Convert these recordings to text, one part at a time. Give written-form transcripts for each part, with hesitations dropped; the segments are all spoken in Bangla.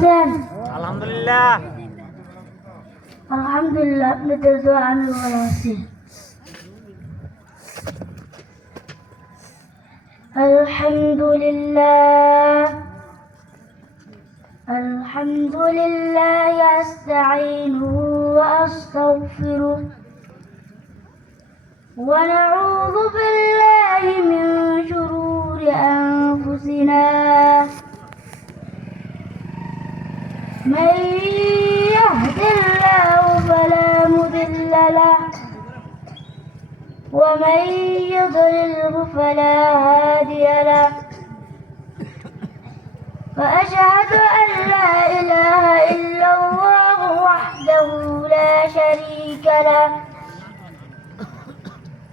আছেন? আলহামদুলিল্লাহ। আলহামদুলিল্লাহ, আপনাদের দোয়া আমি ভালো আছি। আলহামদুলিল্লাহ আলহামদুলিল্লাহ আস্তাঈনুহু ওয়া আস্তাগফিরুহু ওয়া নাউযু বিল্লাহি মিন শুরুরি আনফুসিনা من يهد الله فلا مضل له ومن يضلله فلا هادي له وأشهد أن لا إله إلا الله وحده لا شريك له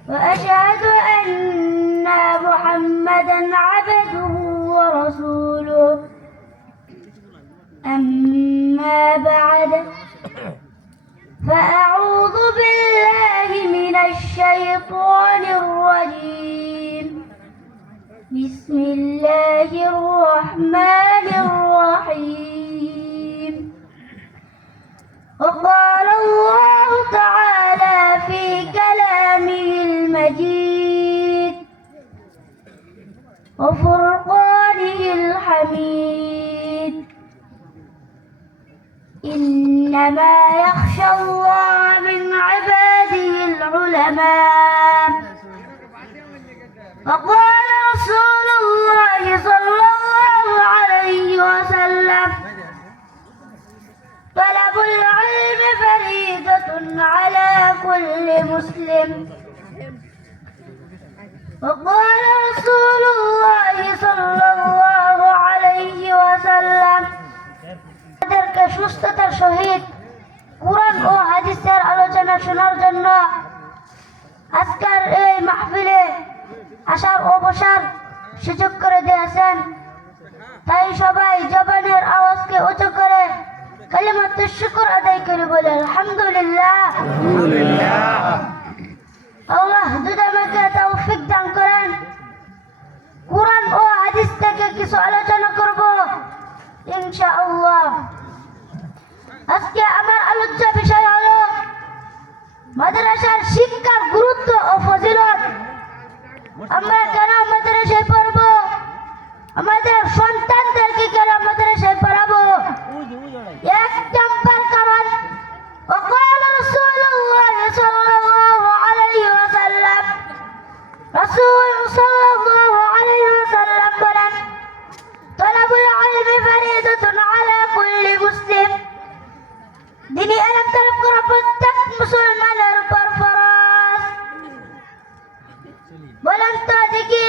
وأشهد أن محمدا عبده ورسوله أما بعد فأعوذ بالله من الشيطان الرجيم بسم الله الرحمن الرحيم وقال الله تعالى في كلامه المجيد وفرقانه الحميد إنما يخشى الله من عباده العلماء وقال رسول الله صلى الله عليه وسلم طلب العلم فريضة على كل مسلم وقال رسول الله صلى الله عليه وسلم তাদেরকে সুস্থতার সহিত কুরআন ও হাদিসের আলোচনা শোনার জন্য আজকের এই মাহফিলে আসার ও বসার সুযোগ করে দিয়েছেন। তাই সবাই জবানের আওয়াজকে উঁচু করে কালিমাতুশ শুকর আদায় করে বলে আলহামদুলিল্লাহ। আল্লাহ যদি আমাকে তৌফিক দান করেন, কুরআন ও হাদিস থেকে কিছু আলোচনা করব ইনশাআল্লাহ। আজকে আমার আলোচ্য বিষয় হলো মাদ্রাসার শিক্ষার গুরুত্ব ও ফজিলত। আমরা কেন মাদ্রাসায় পড়ব, আমাদের সন্তানদেরকে কেন মাদ্রাসায় পড়াবো? এক নম্বর কারণ وقال رسول الله صلى الله عليه وسلم رسول صلى الله عليه وسلم বলেন طلب العلم فريضة على كل مسلم দিনী ইলম তলব করা প্রত্যেক মুসলমানের উপর ফরজ। বলেন তো দেখি,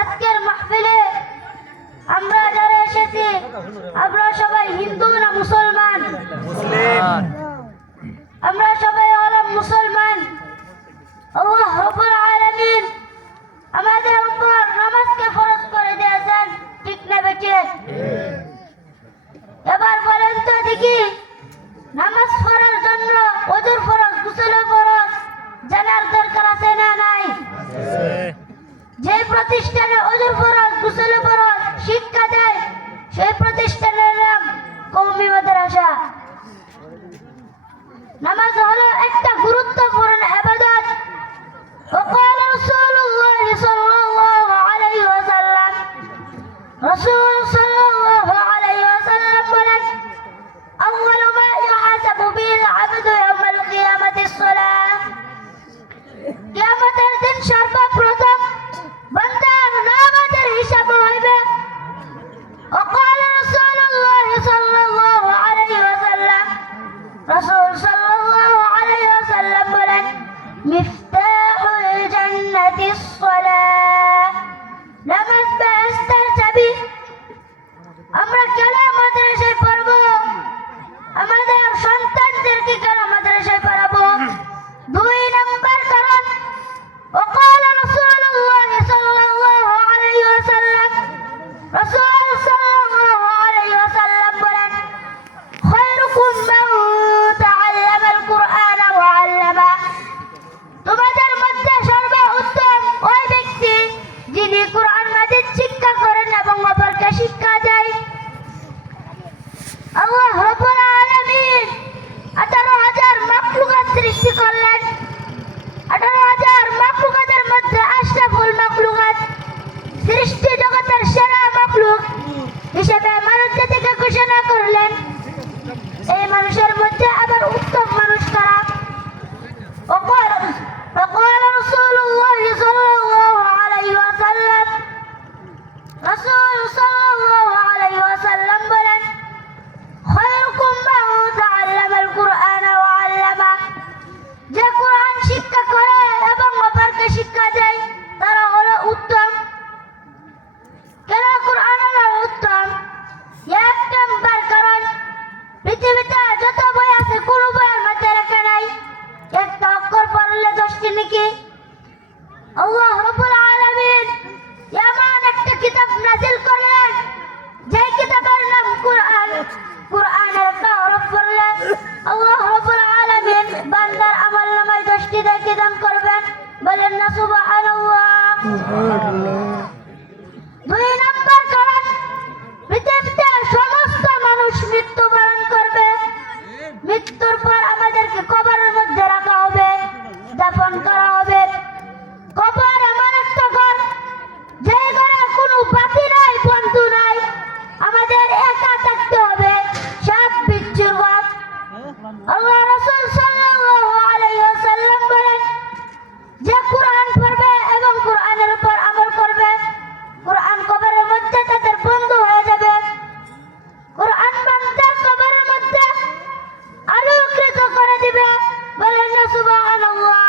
আজকের মাহফিলে আমরা যারা এসেছি আমরা সবাই হিন্দু না মুসলমান? আমরা সবাই হলাম মুসলমান। আল্লাহ রাব্বুল আলামিন আমাদের উপর নামাজকে ফরজ করে দিয়েছেন, ঠিক না বেঠিক? এবার বলেন তো দেখি, নামাজ পড়ার জন্য ওযুর ফরজ, গোসলের ফরজ জানার দরকার আছে না নাই? যে প্রতিষ্ঠানে ওযুর ফরজ, গোসলের ফরজ শিক্ষা দেয় সেই প্রতিষ্ঠানের নাম কওমি মাদ্রাসা। নামাজ হলো একটা গুরুত্বপূর্ণ ইবাদত। وقال رسول الله صلى الله عليه وسلم رسول صلى الله عليه وسلم বলেন أول ما يحاسب به العبد يوم القيامة الصلاة কিয়ামতের দিন সর্বপ্রথম বান্দার নামাজের হিসাব হইবে। وقال رسول الله صلى الله عليه وسلم رسول صلى الله عليه وسلم বলেন مفتاح الجنة الصلاة নামাজ বেহেশতের চাবি। আল্লাহ রাব্বুল আলামিন 18,000 মাখলুকাত সৃষ্টি করলেন। 18,000 মাখলুকাতের মধ্যে আশরাফুল মাখলুকাত, সৃষ্টি জগতের সেরা মাখলুক হিসেবে মানব জাতিকে ঘোষণা করলেন। এই মানুষের মধ্যে আবার উত্তম মানুষ কারা? وقال رسول الله صلى الله عليه وسلم رسول صلى الله عليه وسلم বলেন, خيركم من تعلم القرآن وعلمه, যে কোরআন শিক্ষা করে এবং অপরকে শিক্ষা দেয় তারা হলো উত্তম। কেন কোরআন হলো উত্তম? এক নম্বর কারণ পৃথিবীতে যত বই আছে কোন বইয়ের মধ্যে লেখা নাই একটা অক্ষর পড়লে 10টি নেকি। আল্লাহ রাব্বুল আলামিন এমন একটা কিতাব নাযিল করলেন যে কিতাবের নাম কোরআন। কোরআনের একটা হরফ পড়লে আল্লাহ রাব্বুল আলামিন বান্দার আমলনামায় 10টি নেকি দান করবেন। বলেন না সুবহানাল্লাহ। দুই নম্বর কারণ পৃথিবীতে সমস্ত মানুষ মৃত্যুবরণ করবে। মৃত্যুর পর আমাদেরকে কবরের মধ্যে রাখা হবে, দাফন করা হবে। কবর এমন একটা ঘর যে ঘরে কোনো বাতি নাই, বন্ধু নাই, আমাদের একা থাকতে হবে, সব বিচ্ছুর ঘর। আল্লাহ রাসূল সাল্লাল্লাহু আলাইহি ওয়াসাল্লাম বলেন, যে কোরআন পড়বে এবং কোরআনের উপর আমল করবে, কোরআন কবরের মধ্যে তাদের বন্ধু হয়ে যাবে। কোরআন বান্দার কবরের মধ্যে আলোকিত করে দিবে। বলেন না সুবহানাল্লাহ।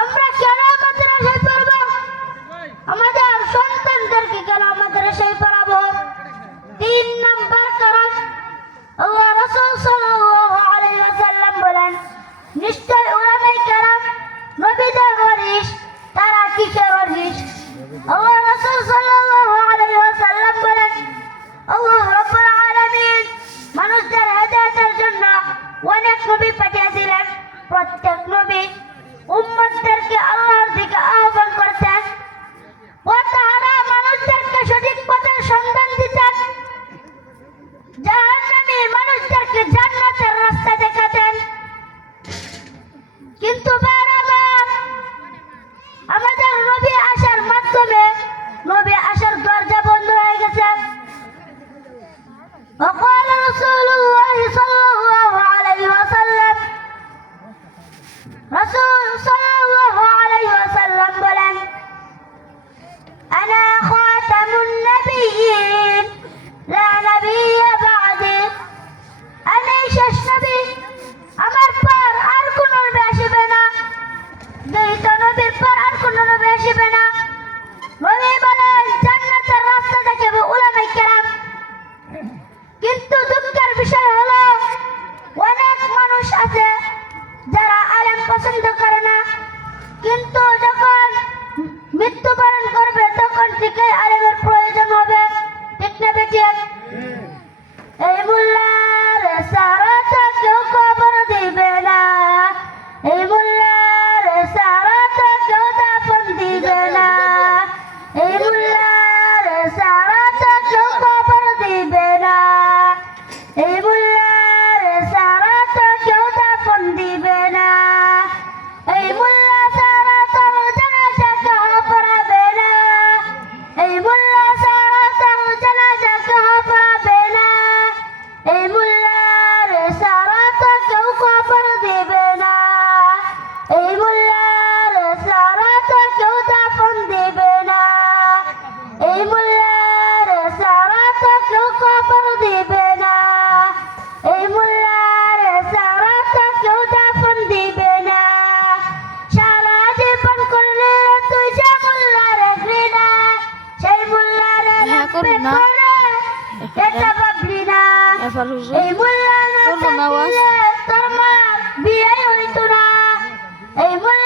আমরা কেন মাদ্রাসায় পড়বো? আমাদের সন্তানদেরকে কেন মাদ্রাসায় পড়াবো? 3 নম্বর কারণ আল্লাহ রাসূল সাল্লাল্লাহু আলাইহি ওয়াসাল্লাম বলেন, নিশ্চয় উলামায়ে কেরাম নবীদের ওয়ারিস। তারা কিসের ওয়ারিস? আল্লাহ রাসূল সাল্লাল্লাহু আলাইহি ওয়াসাল্লাম বলেন, আল্লাহ রাব্বুল আলামিন মানুষদের হেদায়েতের জন্য অনেক নবী পাঠিয়েছিলেন। প্রত্যেক নবী উম্মতদেরকে আল্লাহর দিকে আহ্বান করতেন ও তারা মানুষদেরকে সঠিক পথের সন্ধান দিতেন। জাহান্নামী মানুষদেরকে জান্নাতের রাস্তা দেখাতেন। কিন্তু বারবার আমাদের নবী আসার মাধ্যমে নবী আসার দরজা বন্ধ হয়ে গেছে। وقال رسول الله صلى الله عليه وسلم رسول صلى الله عليه وسلم বলেন, أنا خاتم النبيين لا نبي بعدي, আমি শেষ নবী, আমার পর আর কোন নবী আসবে না। দ্বিতীয় নবীর পর আর কোন নবী আসবে না। নবী বলেন জান্নাতের রাস্তা দেখাবে উলামায়ে কেরাম। কিন্তু দুঃখের বিষয় হলো অনেক মানুষ আছে যারা আলেম পছন্দ করে না, কিন্তু যখন মৃত্যুবরণ করবে তখন ঠিকই আলেমের প্রয়োজন হবে। ঠিক না বেঠিক? এই মোল্লার সারাটা কেউ কবর দিবে না, এই মোল্লার সারাটা কেউ দাফন দিবে না, এই মোল্লার সারাটা কেউ কবর দিবে না, এই মোল্লার সারাটা কেউ দাফন দিবে না, এই মোল্লা সারা তার জানাজা কেউ পড়াবে না, এই মোল্লা সারা তার জানাজা কেউ পড়াবে না, এই মোল্লার সারাটা কেউ কবর দিবে না, এই মোল্লার সারাটা কেউ দাফন দিবে না, এই মোল্লার সারাটা কেউ কবর দিবে না, এই মোল্লার সারাটা কেউ দাফন দিবে না। সারা জীবন করলে তুই যে মোল্লার ঘৃণা, সেই মোল্লার এটা ভাবলি না। এই মোল্লা না থাকলে তোর মা বিয়ে হইতো না। এই মোল্লা